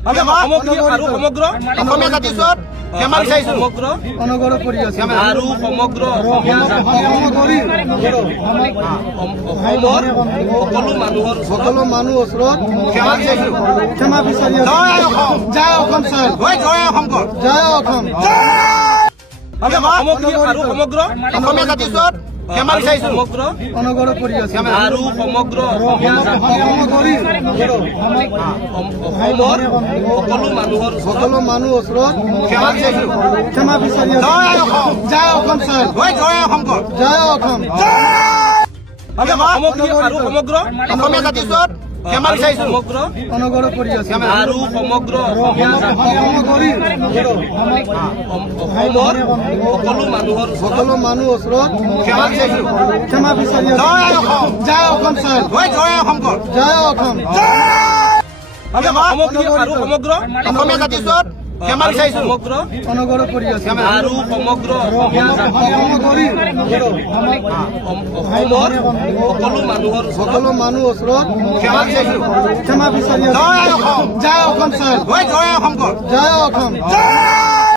সমগ্ৰ অসমীয়া জাতিৰ ওচৰত ক্ষমা বিচাৰিছো। অনগৰ কৰি আছে আৰু সমগ্ৰ অসমীয়া অসমৰ সকলো মানুহৰ ওচৰত ক্ষমা বিচাৰিছো। ক্ষমা বিচাৰি আছে। জয় অসম, জয় অসম ছাৰ, জয় শংকৰ, জয় অসম। আৰু সমগ্ৰ অসমীয়া জাতিৰ ওচৰত ক্ষমা বিচাৰিছো। অনগৰ কৰি আছে আৰু সমগ্ৰ অসমীয়া অসমৰ সকলো মানুহৰ ওচৰত ক্ষমা বিচাৰিছো। ক্ষমা বিচাৰি আছে। জয় অসম, জয় অসম ছাৰ, জয় শংকৰ, জয় অসম। আৰু সমগ্ৰ অসমীয়া জাতিৰ ওচৰত ক্ষমা বিচাৰিছো। অনগৰ কৰি আছে আৰু সমগ্ৰ অসমীয়া অসমৰ সকলো মানুহৰ ওচৰত ক্ষমা বিচাৰিছো। ক্ষমা বিচাৰি আছে। জয় অসম, জয় অসম ছাৰ, জয় শংকৰ, জয় অসম। আৰু সমগ্ৰ অসমীয়া জাতিৰ ওচৰত ক্ষমা বিচাৰিছো। অনগৰ কৰি আছে আৰু সমগ্ৰ অসমীয়া অসমৰ সকলো মানুহৰ ওচৰত ক্ষমা বিচাৰিছো। ক্ষমা বিচাৰি আছে। জয় অসম, জয় অসম ছাৰ, জয় শংকৰ, জয় অসম।